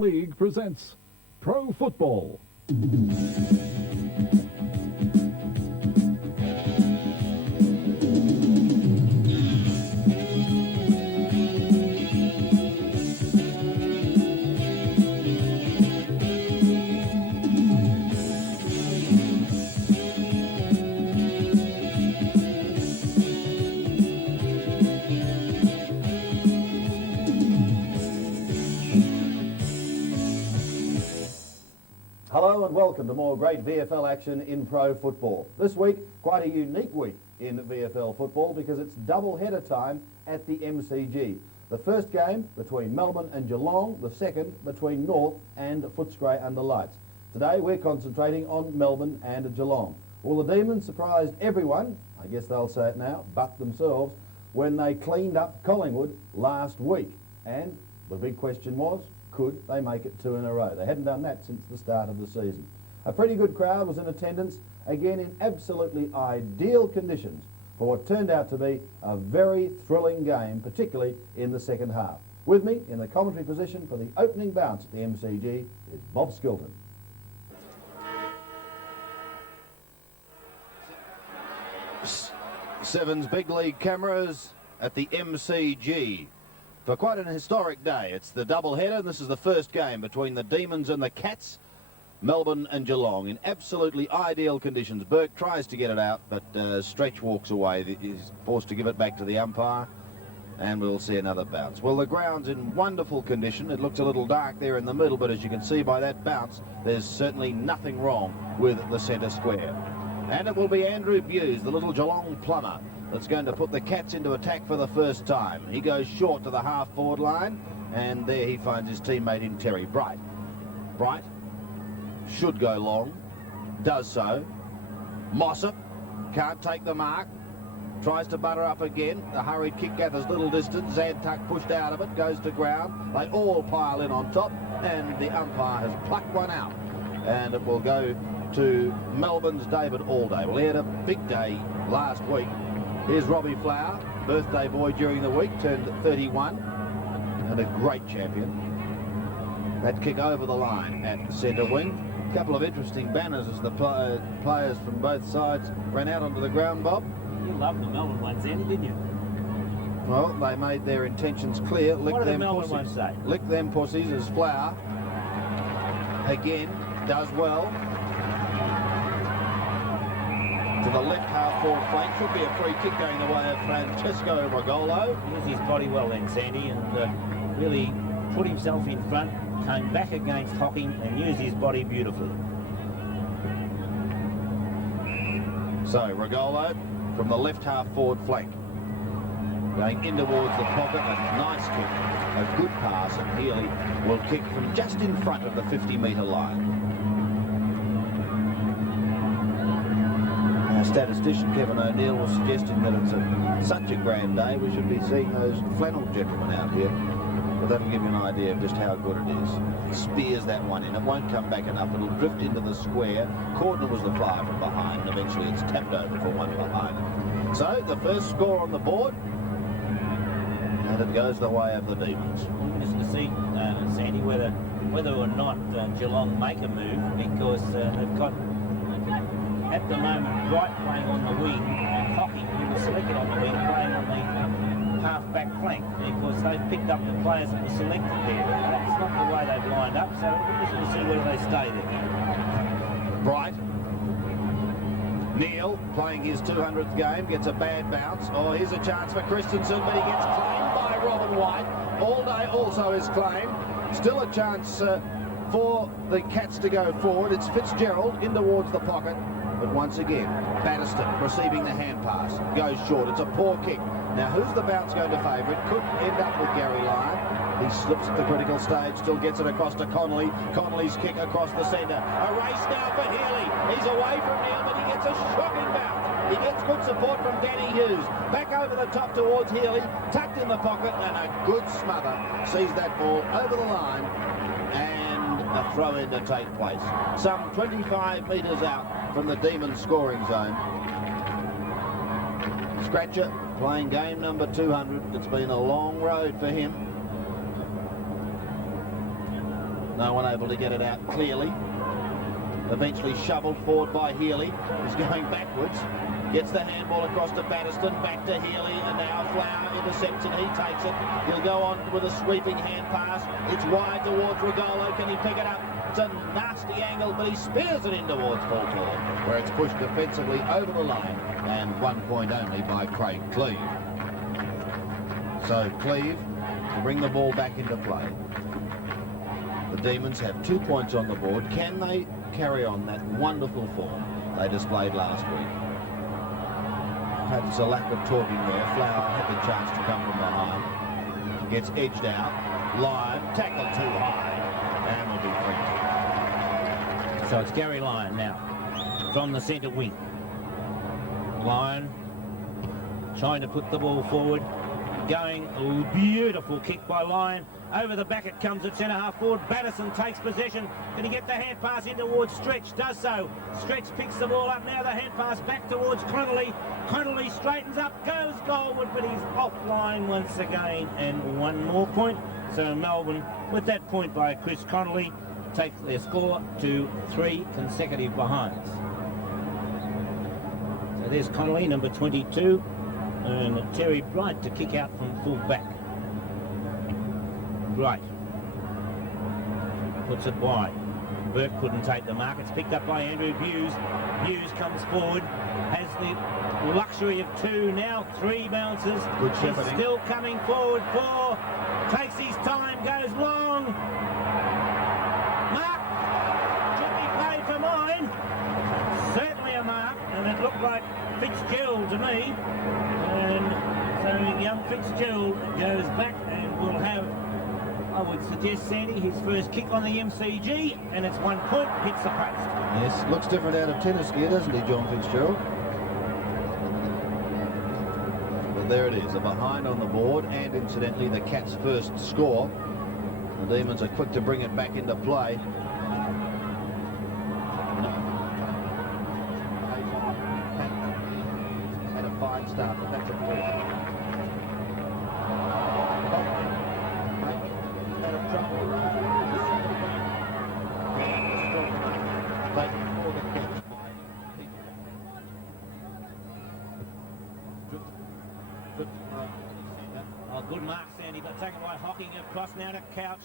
League presents Pro Football. Hello and welcome to more great VFL action in pro football. This week, quite a unique week in VFL football because it's double-header time at the MCG. The first game between Melbourne and Geelong, the second between North and Footscray under lights. Today we're concentrating on Melbourne and Geelong. Well, the Demons surprised everyone, I guess they'll say it now, but themselves, when they cleaned up Collingwood last week. And the big question was, could they make it two in a row? They hadn't done that since the start of the season. A pretty good crowd was in attendance, again in absolutely ideal conditions for what turned out to be a very thrilling game, particularly in the second half. With me in the commentary position for the opening bounce at the MCG is Bob Skilton. Seven's big league cameras at the MCG. For quite an historic day. It's the double-header. This is the first game between the Demons and the Cats, Melbourne and Geelong, in absolutely ideal conditions. Burke tries to get it out, but Stretch walks away. He's forced to give it back to the umpire, and we'll see another bounce. Well, the ground's in wonderful condition. It looks a little dark there in the middle, but as you can see by that bounce, there's certainly nothing wrong with the centre square. And it will be Andrew Buse, the little Geelong plumber, that's going to put the Cats into attack for the first time. He goes short to the half-forward line, and there he finds his teammate in Terry Bright. Bright should go long, does so. Mossop can't take the mark, tries to butter up again. The hurried kick gathers little distance. Zadtuck pushed out of it, goes to ground. They all pile in on top, and the umpire has plucked one out. And it will go to Melbourne's David Alday. Well, he had a big day last week. Here's Robbie Flower, birthday boy during the week, turned 31, and a great champion. That kick over the line at the centre wing. A couple of interesting banners as the players from both sides ran out onto the ground, Bob. You loved the Melbourne ones, Andy, didn't you? Well, they made their intentions clear. What did the Melbourne ones say? Lick them pussies as Flower, again, does well. To the left half-forward flank, should be a free kick going the way of Francesco Regolo. Used his body well then, Sandy, and really put himself in front, came back against Hocking and used his body beautifully. So, Regolo from the left half-forward flank. Going in towards the pocket, a nice kick, a good pass, and Healy will kick from just in front of the 50-metre line. Statistician Kevin O'Neill was suggesting that it's such a grand day we should be seeing those flannel gentlemen out here. But that'll give you an idea of just how good it is. He spears that one in. It won't come back enough. It'll drift into the square. Cordner was the fly from behind, and eventually it's tapped over for one behind. So the first score on the board, and it goes the way of the Demons. Just to see, Sandy, whether or not Geelong make a move, because they've got at the moment Bright playing on the wing and Hocking, who was selected on the wing, playing on the half-back flank, because they've picked up the players that were selected there. That's not the way they've lined up, so we'll just see whether they stay there. Bright. Neil playing his 200th game, gets a bad bounce. Oh, here's a chance for Christensen, but he gets claimed by Robin White. Alday also is claimed. Still a chance for the Cats to go forward. It's Fitzgerald in towards the pocket. But once again, Batterston receiving the hand pass. Goes short. It's a poor kick. Now, who's the bounce going to favour? It could end up with Gary Lyon. He slips at the critical stage, still gets it across to Connolly. Connolly's kick across the centre. A race now for Healy. He's away from Neil, but he gets a shocking bounce. He gets good support from Danny Hughes. Back over the top towards Healy. Tucked in the pocket, and a good smother. Sees that ball over the line. And a throw-in to take place. Some 25 metres out from the Demons scoring zone. Scratcher playing game number 200. It's been a long road for him. No one able to get it out clearly. Eventually shoveled forward by Healy. He's going backwards. Gets the handball across to Batterston, back to Healy, and now Flower intercepts it. He takes it. He'll go on with a sweeping hand pass. It's wide towards Regolo. Can he pick it up? It's a nasty angle, but he spears it in towards full forward, where it's pushed defensively over the line, and 1 point only by Craig Cleve. So Cleve to bring the ball back into play. The Demons have 2 points on the board. Can they carry on that wonderful form they displayed last week? Perhaps a lack of talking there. Flower had the chance to come from behind. Gets edged out. Lyon tackled too high, and will be free. So it's Gary Lyon now from the centre wing. Lyon trying to put the ball forward. Going, oh, beautiful kick by Lyon. Over the back it comes at centre half forward. Batterson takes possession. Can he get the hand pass in towards Stretch? Does so. Stretch picks the ball up. Now the hand pass back towards Connolly. Connolly straightens up, goes goalward, but he's offline once again. And 1 more point. So Melbourne, with that point by Chris Connolly, take their score to 3 consecutive behinds. So there's Connolly, number 22. And Terry Bright to kick out from full back. Bright puts it wide. Burke couldn't take the mark. It's picked up by Andrew Hughes. Hughes comes forward, has the luxury of 2, now 3 bounces. Good He's shepherding. still coming forward. 4, takes his time, goes long. Mark, should be paid for mine. Certainly a mark, and it looked like Fitzgerald to me. And so young Fitzgerald goes back and will have, I would suggest, Sandy, his first kick on the MCG, and it's 1 point, hits the post. Yes, looks different out of tennis gear, doesn't he, John Fitzgerald? But there it is, a behind on the board, and incidentally the Cats' first score. The Demons are quick to bring it back into play. Had a fine start, but that's a point. Out of trouble. Oh, good mark, Sandy, but taken by Hocking across now to Couch.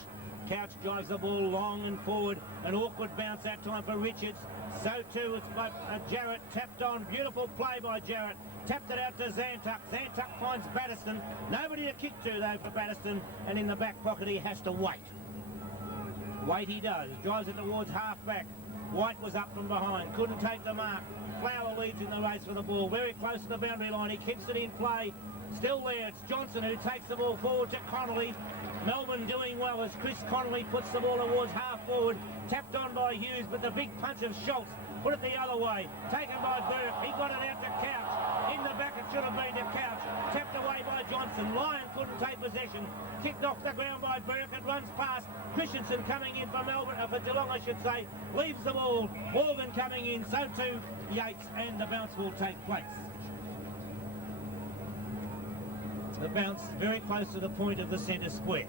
Couch drives the ball long and forward. An awkward bounce that time for Richards. So too it's by Jarrett, tapped on. Beautiful play by Jarrett. Tapped it out to Zantuck. Zantuck finds Batterston. Nobody to kick to though for Batterston, and in the back pocket he has to wait. Wait he does. Drives it towards half back. White was up from behind. Couldn't take the mark. Flower leads in the race for the ball. Very close to the boundary line. He keeps it in play. Still there. It's Johnson who takes the ball forward to Connolly. Melbourne doing well as Chris Connolly puts the ball towards half forward. Tapped on by Hughes, but the big punch of Schultz put it the other way. Taken by Burke. He got it out to Couch. In the back it should have been to Couch. Tapped away by Johnson. Lyon couldn't take possession. Kicked off the ground by Burke. It runs past. Christensen coming in for Melbourne, for Geelong I should say. Leaves the ball. Morgan coming in. So too Yates, and the bounce will take place. The bounce very close to the point of the centre square.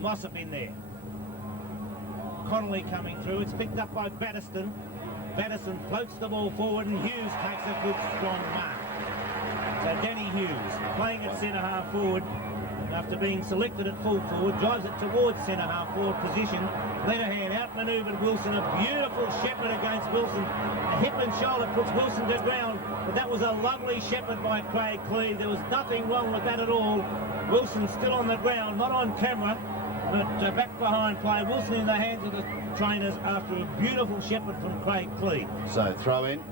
Mossop in there. Connolly coming through. It's picked up by Batterston. Batterston floats the ball forward, and Hughes takes a good strong mark. So Danny Hughes playing at centre half forward after being selected at full forward, drives it towards centre half forward position. Lenihan outmanoeuvred Wilson. A beautiful shepherd against Wilson. A hip and shoulder puts Wilson to ground, but that was a lovely shepherd by Craig Cleve. There was nothing wrong with that at all. Wilson still on the ground, not on camera, but back behind play. Wilson in the hands of the trainers after a beautiful shepherd from Craig Cleve. So throw in.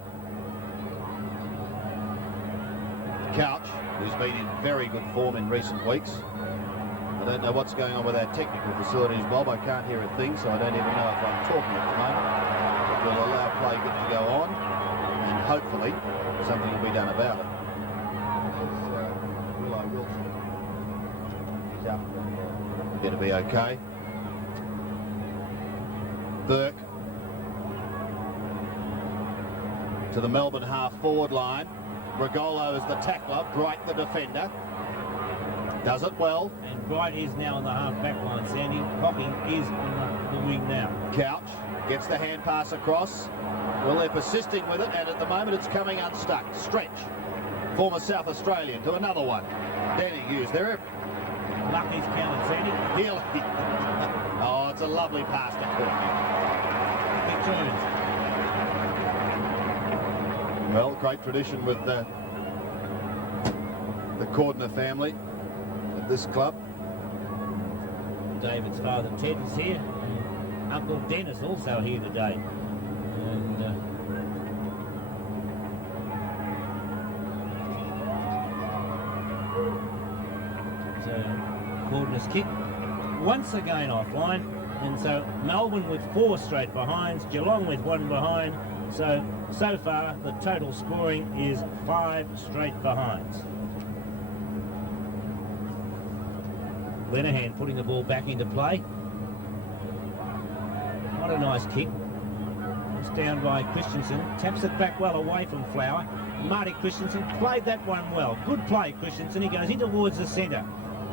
Couch, who's been in very good form in recent weeks. I don't know what's going on with our technical facilities, Bob. I can't hear a thing, so I don't even know if I'm talking at the moment. But we'll allow play to go on, and hopefully something will be done about it. Willow Wilson. He's up. Going to be okay. Burke to the Melbourne half-forward line. Regolo is the tackler, Bright the defender. Does it well. And Bright is now on the half-back line, Sandy. Hocking is on the wing now. Couch gets the hand pass across. Well, they're persisting with it, and at the moment it's coming unstuck. Stretch. Former South Australian to another one. Danny Hughes there. Luck is counted, Sandy. Healy. Oh, it's a lovely pass to Courtney. Well, great tradition with the Cordner family at this club. David's father Ted is here. Uncle Dennis also here today. And so Cordner's kick once again offline, and so Melbourne with 4 straight behinds, Geelong with 1 behind. So far the total scoring is 5 straight behinds. Lenahan putting the ball back into play. What a nice kick. It's down by Christensen. Taps it back well away from Flower. Marty Christensen played that one well. Good play, Christensen. He goes in towards the centre.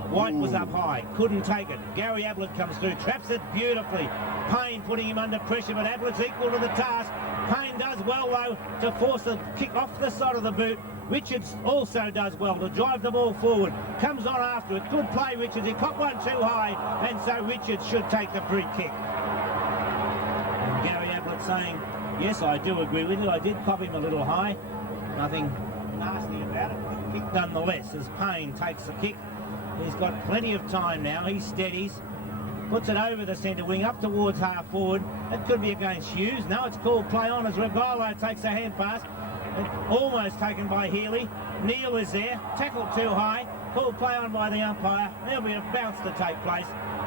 White was up high. Couldn't take it. Gary Ablett comes through. Traps it beautifully. Payne putting him under pressure, but Ablett's equal to the task. Payne does well, though, to force the kick off the side of the boot. Richards also does well to drive the ball forward. Comes on after it. Good play, Richards. He caught one too high, and so Richards should take the free kick. And Gary Ablett saying, yes, I do agree with you. I did cop him a little high. Nothing nasty about it. The kick nonetheless as Payne takes the kick. He's got plenty of time now. He steadies. Puts it over the centre wing, up towards half forward. It could be against Hughes. No, it's called play on as Regalo takes a hand pass. Almost taken by Healy. Neal is there. Tackled too high. Called play on by the umpire. There'll be a bounce to take place.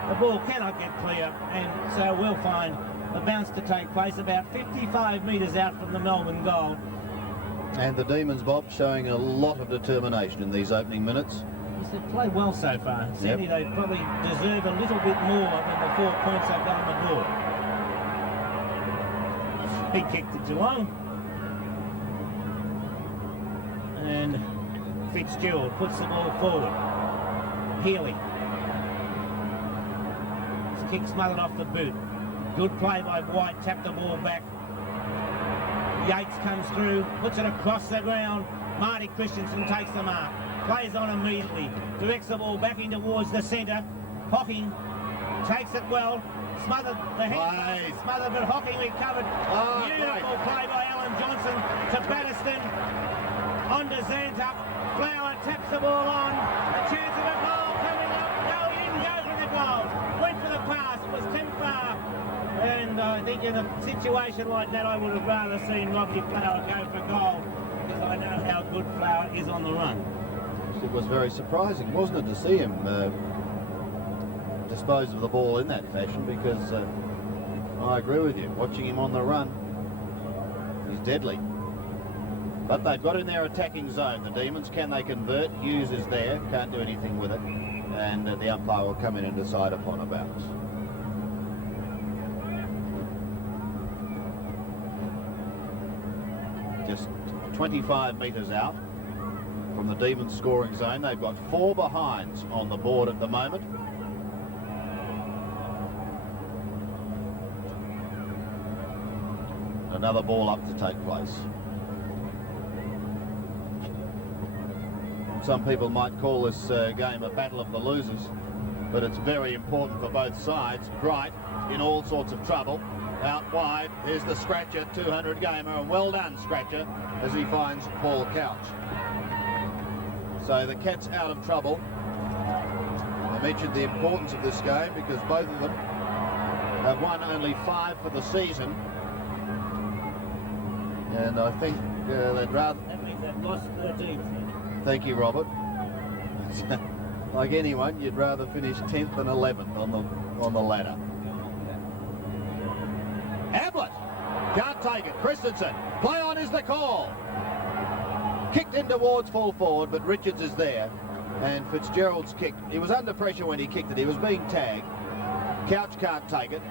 The ball cannot get clear, and so we'll find the bounce to take place about 55 metres out from the Melbourne goal. And the Demons, Bob, showing a lot of determination in these opening minutes. They've played well so far. Sandy, they probably deserve a little bit more than the 4 points they've got on the board. He kicked it Geelong. And Fitzgerald puts the ball forward. Healy. His kick smothered off the boot. Good play by White, tapped the ball back. Yates comes through, puts it across the ground. Marty Christensen takes the mark. Plays on immediately, directs the ball back in towards the centre. Hocking takes it well, smothered the head, smothered, but Hocking recovered. Beautiful play by Alan Johnson to Batterston, on to Zantuck. Flower taps the ball on, a chance of a goal coming up. No, he didn't go for the goal, went for the pass, it was too far. And I think in a situation like that, I would have rather seen Robbie Flower go for goal, because I know how good Flower is on the run. It was very surprising, wasn't it, to see him dispose of the ball in that fashion, because I agree with you, watching him on the run, he's deadly. But they've got in their attacking zone, the Demons. Can they convert? Hughes is there, can't do anything with it, and the umpire will come in and decide upon a bounce. Just 25 metres out from the Demons scoring zone. They've got 4 behinds on the board at the moment. Another ball up to take place. Some people might call this game a battle of the losers, but it's very important for both sides. Bright in all sorts of trouble. Out wide, here's the Scratcher, 200 gamer, and well done Scratcher as he finds Paul Couch. So the Cats out of trouble. I mentioned the importance of this game because both of them have won only 5 for the season. And I think they'd rather... That means they've lost 13. Thank you, Robert. Like anyone, you'd rather finish 10th and 11th on the ladder. Ablett can't take it. Christensen, play on is the call. Kicked in towards full forward, but Richards is there. And Fitzgerald's kick, he was under pressure when he kicked it. He was being tagged. Couch can't take it.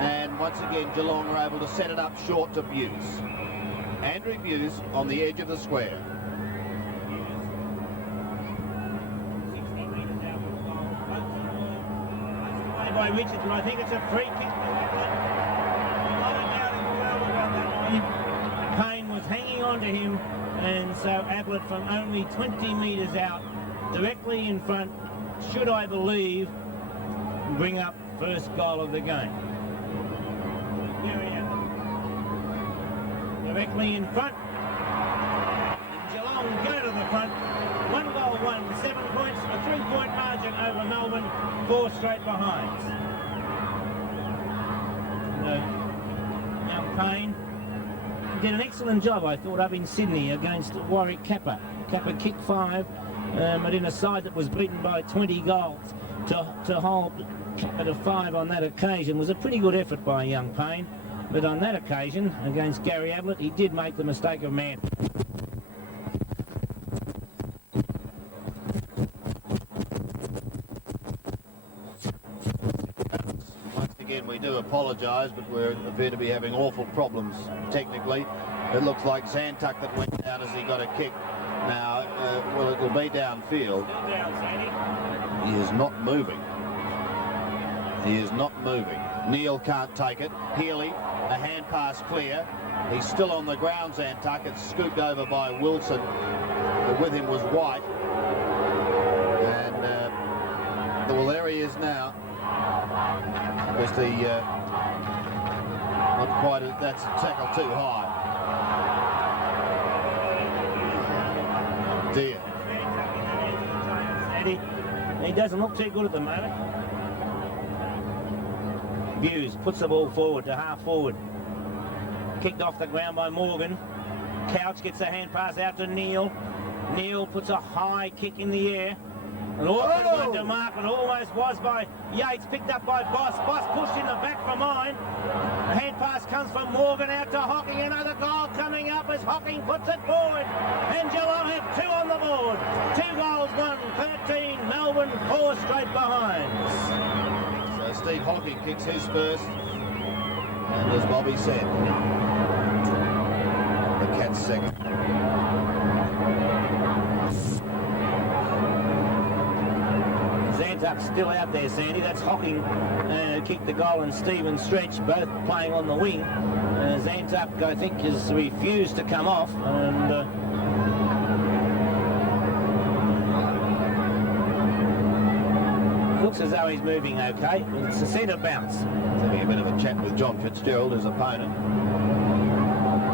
And once again, Geelong are able to set it up short to Buse. Andrew Buse on the edge of the square. defended by Richards, but I think it's a free kick. A lot of doubting the world about that one. Payne was hanging on to him, and so Ablett from only 20 metres out, directly in front, should I believe, bring up first goal of the game. Gary Ablett. Directly in front. Geelong go to the front. 1 goal, 7 points, a 3-point margin over Melbourne, 4 straight behinds. Young Payne did an excellent job, I thought, up in Sydney against Warwick Kappa. Kappa kicked 5, but in a side that was beaten by 20 goals. To hold Kappa to 5 on that occasion was a pretty good effort by young Payne. But on that occasion, against Gary Ablett, he did make the mistake of man. Once again, we do apologise, but we appear to be having awful problems technically. It looks like Zantuck that went down as he got a kick. Now, well, it'll be downfield. He is not moving. He is not moving. Neil can't take it. Healy, a hand pass clear. He's still on the ground, Zantuck. It's scooped over by Wilson. But with him was White. And, well, there he is now. Was the, not quite, that's a tackle too high. Dear. He doesn't look too good at the moment. Hughes puts the ball forward to half forward. Kicked off the ground by Morgan. Couch gets a hand pass out to Neil. Neil puts a high kick in the air. And one to mark, it almost was by Yates, picked up by Boss. Boss pushed in the back for mine. A hand pass comes from Morgan out to Hocking. Another goal coming up as Hocking puts it forward. And Geelong have 2 on the board. 2 goals, 13, Melbourne 4 straight behinds. So Steve Hocking kicks his first. And as Bobby said, the Cats second. Zantuck's still out there, Sandy. That's Hocking kicked the goal, and Stephen Stretch both playing on the wing. Zantuck, I think, has refused to come off, and looks as though he's moving okay. It's a centre bounce. Having a bit of a chat with John Fitzgerald, his opponent.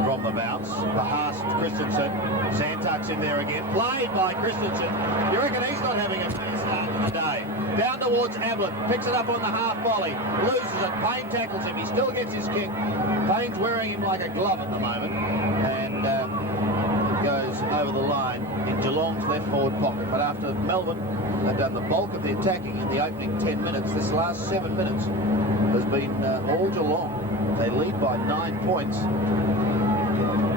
From the bounce, past Christensen. Zantuck's in there again. Played by Christensen. You reckon he's not having a fair start of the day? Down towards Ablett. Picks it up on the half volley. Loses it. Payne tackles him. He still gets his kick. Payne's wearing him like a glove at the moment. And goes over the line in Geelong's left forward pocket. But after Melbourne have done the bulk of the attacking in the opening 10 minutes, this last 7 minutes has been all Geelong. They lead by 9 points.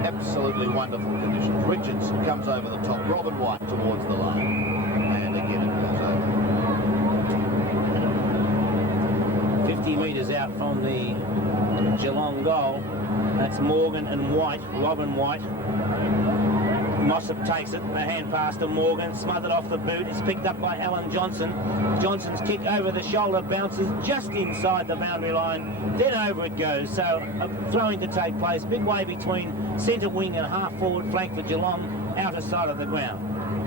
Absolutely wonderful conditions. Richards comes over the top. Robin White towards the line. And again it goes over. 50 metres out from the Geelong goal. That's Morgan and White, Robin White. Mossop takes it, a hand pass to Morgan, smothered off the boot. It's picked up by Alan Johnson. Johnson's kick over the shoulder bounces just inside the boundary line. Then over it goes. So a throwing to take place. Big way between centre wing and half forward flank for Geelong, outer side of the ground.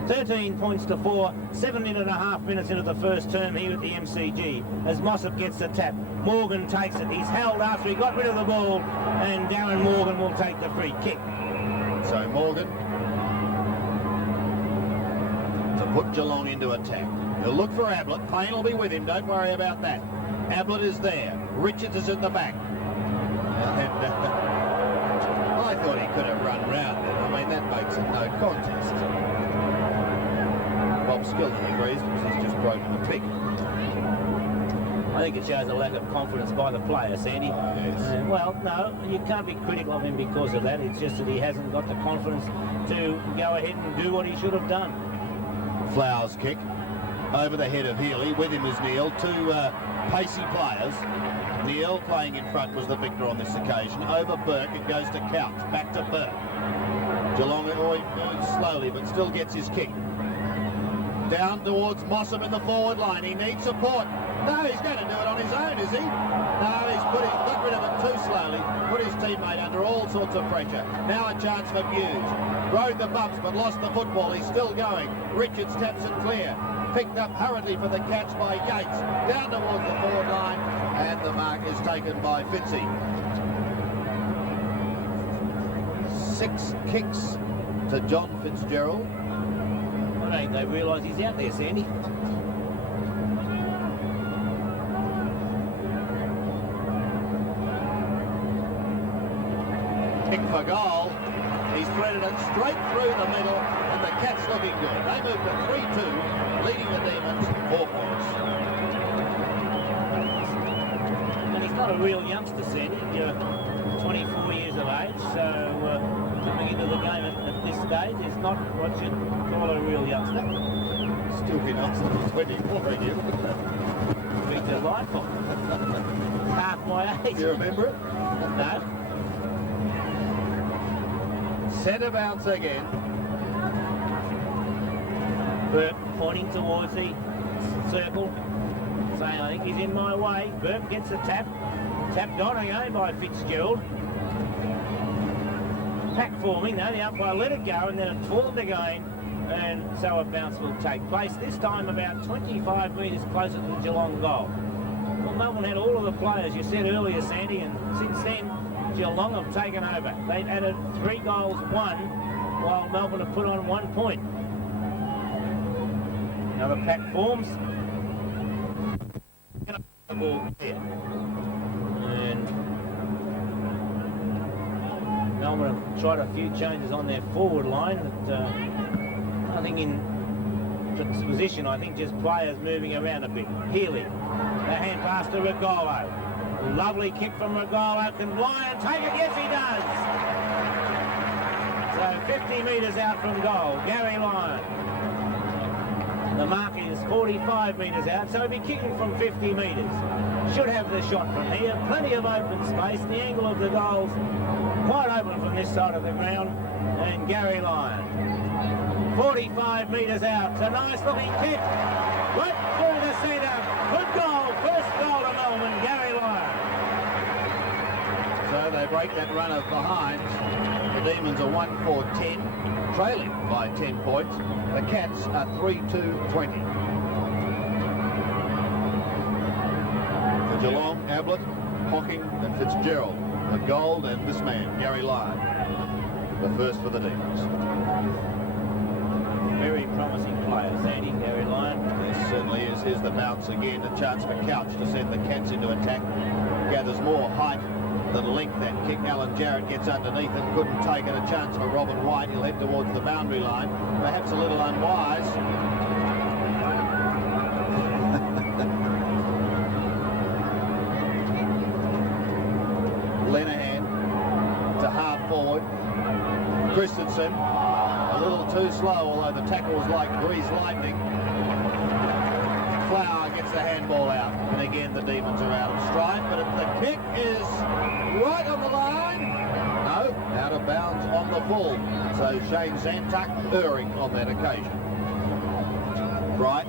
13 points to 4, 7.5 minutes into the first term here at the MCG as Mossop gets the tap. Morgan takes it. He's held after he got rid of the ball, and Darren Morgan will take the free kick. So Morgan to put Geelong into attack. He'll look for Ablett. Payne will be with him. Don't worry about that. Ablett is there. Richards is in the back. And I thought he could have run round it. I mean, that makes it no contest. Bob Skilton agrees because he's just broken the pick. I think it shows a lack of confidence by the player, Sandy. Oh, yes. Well, no, you can't be critical of him because of that. It's just that he hasn't got the confidence to go ahead and do what he should have done. Flowers kick over the head of Healy. With him is Neil. 2 pacey players. Neil playing in front was the victor on this occasion. Over Burke, it goes to Couch. Back to Burke. Geelong moves slowly but still gets his kick. Down towards Mossop in the forward line. He needs support. No, he's going to do it on his is he? No, he's got rid of it too slowly, put his teammate under all sorts of pressure. Now a chance for Hughes. Rode the bumps but lost the football. He's still going. Richards taps it clear. Picked up hurriedly for the catch by Yates. Down towards the forward line, and the mark is taken by Fitzy. 6 kicks to John Fitzgerald. I think they realise he's out there, Sandy. Kick for goal. He's threaded it straight through the middle, and the Cats looking good. They move to 3-2, leading the Demons 4 points. And he's not a real youngster, Sandy. You're 24 years of age, so coming into the game at this stage is not what you'd call a real youngster. Still be nice to be 24 again. Be delightful. Half my age. Do you remember it? No. Centre bounce again. Burke pointing towards the circle, saying, I think he's in my way. Burke gets the tap. Tapped on again by Fitzgerald. Pack forming, though. The umpire let it go, and then it formed again. And so a bounce will take place. This time about 25 metres closer to the Geelong goal. Well, Melbourne had all of the players, you said earlier, Sandy, and since then, Geelong have taken over. They've added 3 goals, 1, while Melbourne have put on 1 point. Now the pack forms. The ball there. And Melbourne have tried a few changes on their forward line. But, nothing in position, I think just players moving around a bit. Healy, the hand pass to Regolo. Lovely kick from Regolo. Can Lyon take it? Yes, he does. So 50 metres out from goal, Gary Lyon. The mark is 45 metres out, so he'll be kicking from 50 metres. Should have the shot from here. Plenty of open space. The angle of the goal's quite open from this side of the ground. And Gary Lyon. 45 metres out. It's a nice looking kick. Right through the centre. Good goal. First goal to Melbourne, Gary Lyon. So they break that run of behind. The Demons are 1-4-10, trailing by 10 points. The Cats are 3-2-20. For Geelong, Ablett, Hocking and Fitzgerald. The gold and this man, Gary Lyon. The first for the Demons. Very promising player, Sandy, Gary Lyon. There certainly is. Here's the bounce again. A chance for Couch to send the Cats into attack. Gathers more height than length. That kick. Alan Jarrett gets underneath and couldn't take it. A chance for Robin White. He'll head towards the boundary line. Perhaps a little unwise. Lenehan to half forward. Christensen. A little too slow, although the tackle was like greased lightning. Flower gets the handball out, and again the Demons are out of stride, but the kick is right on the line. No, out of bounds on the full. So Shane Zantuck erring on that occasion. Bright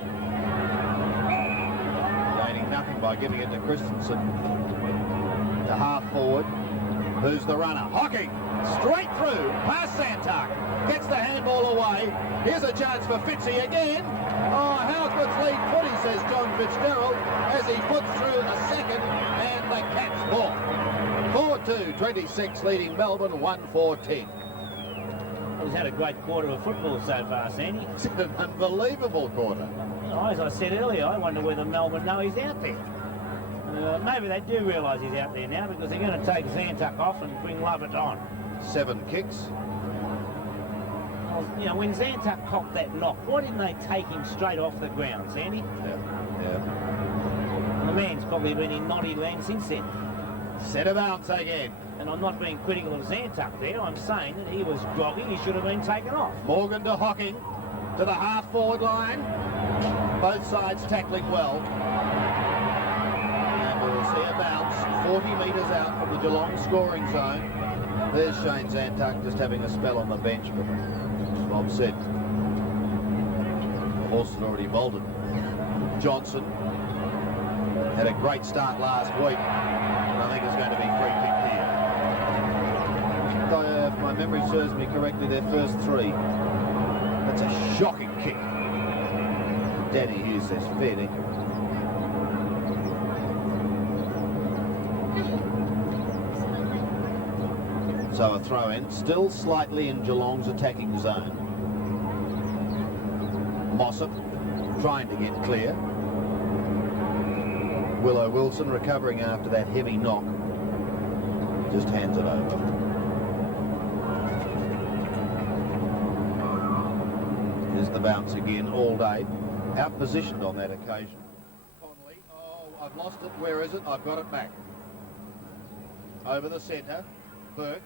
gaining nothing by giving it to Christensen. To half forward. Who's the runner? Hocking! Straight through, past Zantuck. Gets the handball away. Here's a chance for Fitzy again. Oh, how good's lead footy, says John Fitzgerald, as he puts through a second, and the Cats ball. 4-2, 26, leading Melbourne 1-4-10. Well, he's had a great quarter of football so far, Sandy. It's an unbelievable quarter. As I said earlier, I wonder whether Melbourne know he's out there. Maybe they do realise he's out there now because they're going to take Zantuck off and bring Lovett on. 7 kicks. Well, you know, when Zantuck copped that knock, why didn't they take him straight off the ground, Sandy? Yeah. The man's probably been in naughty land since then. Centre bounce again. And I'm not being critical of Zantuck there. I'm saying that he was groggy. He should have been taken off. Morgan to Hocking to the half-forward line. Both sides tackling well. And we'll see a bounce 40 metres out from the Geelong scoring zone. There's Shane Zantuck just having a spell on the bench, but as Bob said, the horse had already bolted. Johnson Had a great start last week, and I think it's going to be free kick here. If my memory serves me correctly, their first three. That's a shocking kick. Danny Hughes says fair dinkum. So a throw in, still slightly in Geelong's attacking zone. Mossop trying to get clear. Willow Wilson recovering after that heavy knock. Just hands it over. Here's the bounce again all day. Out-positioned on that occasion. Connolly, oh, I've lost it. Where is it? I've got it back. Over the centre. Burke.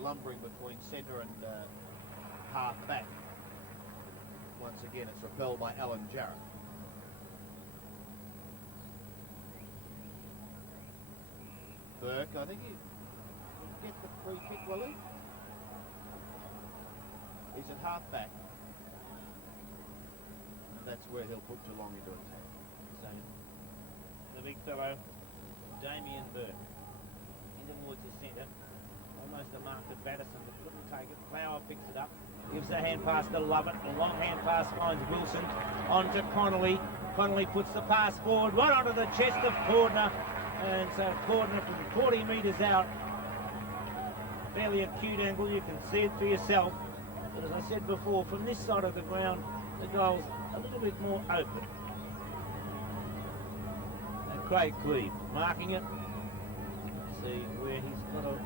Lumbering between centre and half back. Once again, it's repelled by Alan Jarrett. Burke, I think he'll get the free kick, will he? He's at half back. And that's where he'll put Geelong into attack. So, the big fellow, Damien Burke, in towards the centre. Almost a mark to Batterson that couldn't take it. Flower picks it up, gives a hand pass to Lovett. A long hand pass finds Wilson. On to Connolly. Connolly puts the pass forward, right onto the chest of Cordner. And so Cordner from 40 metres out. Fairly acute angle, you can see it for yourself. But as I said before, from this side of the ground, the goal's a little bit more open. And Craig Cleve marking it. See where he's got to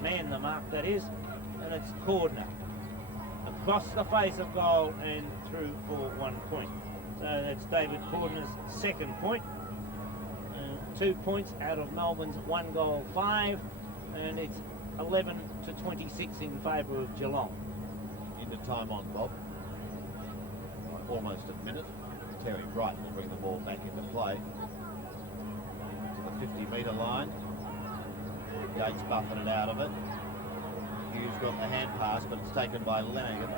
man the mark, that is, and it's Cordner across the face of goal and through for 1 point. So that's David Cordner's second point. 2 points out of Melbourne's 1 goal 5, and it's 11 to 26 in favour of Geelong. Into time on Bob. Almost a minute. Terry Bright will bring the ball back into play to the 50-metre line. Gates buffing it out of it. Hughes got the hand pass, but it's taken by Lanigan.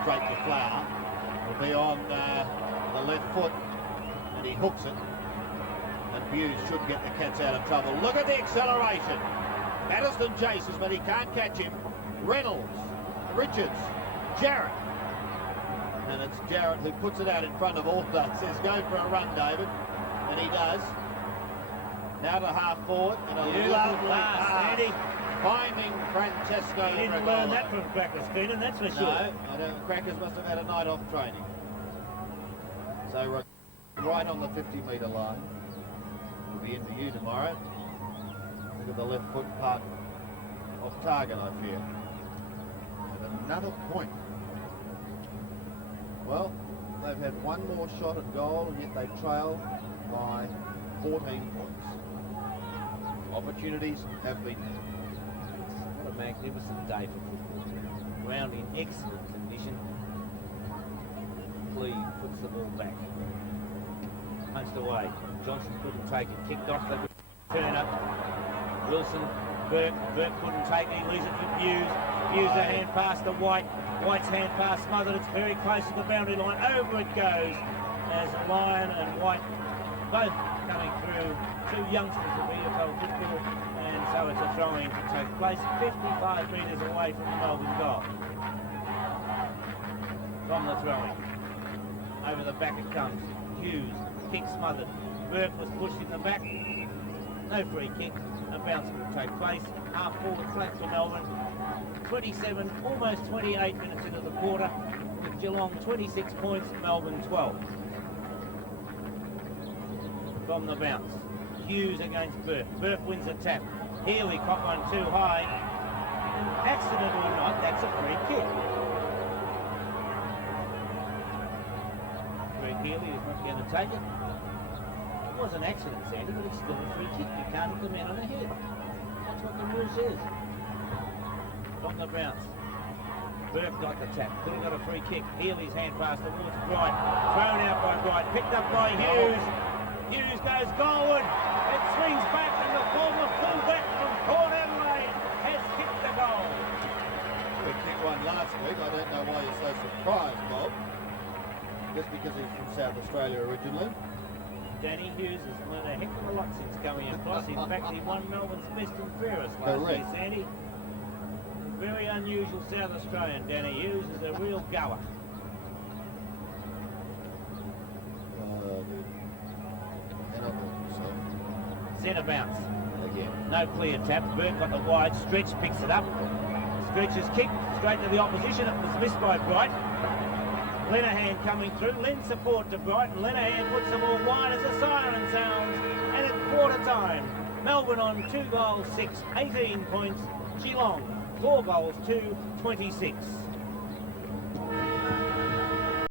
Straight to Flower. Will be on the left foot, and he hooks it. And Hughes should get the Cats out of trouble. Look at the acceleration. Batterston chases, but he can't catch him. Reynolds, Richards, Jarrett. And it's Jarrett who puts it out in front of Alder. Says, go for a run, David. And he does. Now to half forward, and a lovely pass, finding Francesco. He didn't learn that from Crackers, Keenan, that's for sure. No, I don't. Crackers must have had a night off training. So right on the 50-metre line. We'll be into you tomorrow. Look at the left foot part off target, I fear. And another point. Well, they've had one more shot at goal, and yet they trail by 14 points. Opportunities have been. What a magnificent day for football. Ground in excellent condition. Cleve puts the ball back. Punched away. Johnson couldn't take it. Kicked off the Turner. Wilson, Burke couldn't take it. He leaves it for Hughes. Hughes a hand pass to White. White's hand pass smothered. It's very close to the boundary line. Over it goes as Lyon and White both coming through. 2 youngsters of VFL football, and so it's a throw-in to take place 55 metres away from the Melbourne goal. From the throw-in. Over the back it comes. Hughes, kick smothered. Burke was pushed in the back. No free kick. A bounce will take place. Half forward flat for Melbourne. 27, almost 28 minutes into the quarter, with Geelong 26 points, Melbourne 12. From the bounce. Hughes against Burke. Burke wins a tap. Healy caught one too high. Accident or not, that's a free kick. Greg Healy is not going to take it. It was an accident, Sandy, but it's still a free kick. You can't hit the man on the head. That's what the rule says. From the bounce. Burke got the tap. Could have got a free kick. Healy's hand pass towards Bright. Thrown out by Bright. Picked up by Hughes. Hughes goes goalward. It swings back, and the former fullback from Port Adelaide has kicked the goal. We kicked one last week. I don't know why you're so surprised, Bob. Just because he's from South Australia originally. Danny Hughes has learned a heck of a lot since coming across. In fact, he won Melbourne's best and fairest last year, Sandy. Very unusual South Australian, Danny Hughes is a real goer. Centre bounce. Again. No clear tap. Burke got the wide. Stretch picks it up. Stretch's kick straight to the opposition. It was missed by Bright. Lenahan coming through. Lends support to Bright, and Lenahan puts the ball wide as a siren sounds. And it's quarter time. Melbourne on 2 goals 6, 18 points. Geelong 4 goals 2, 26.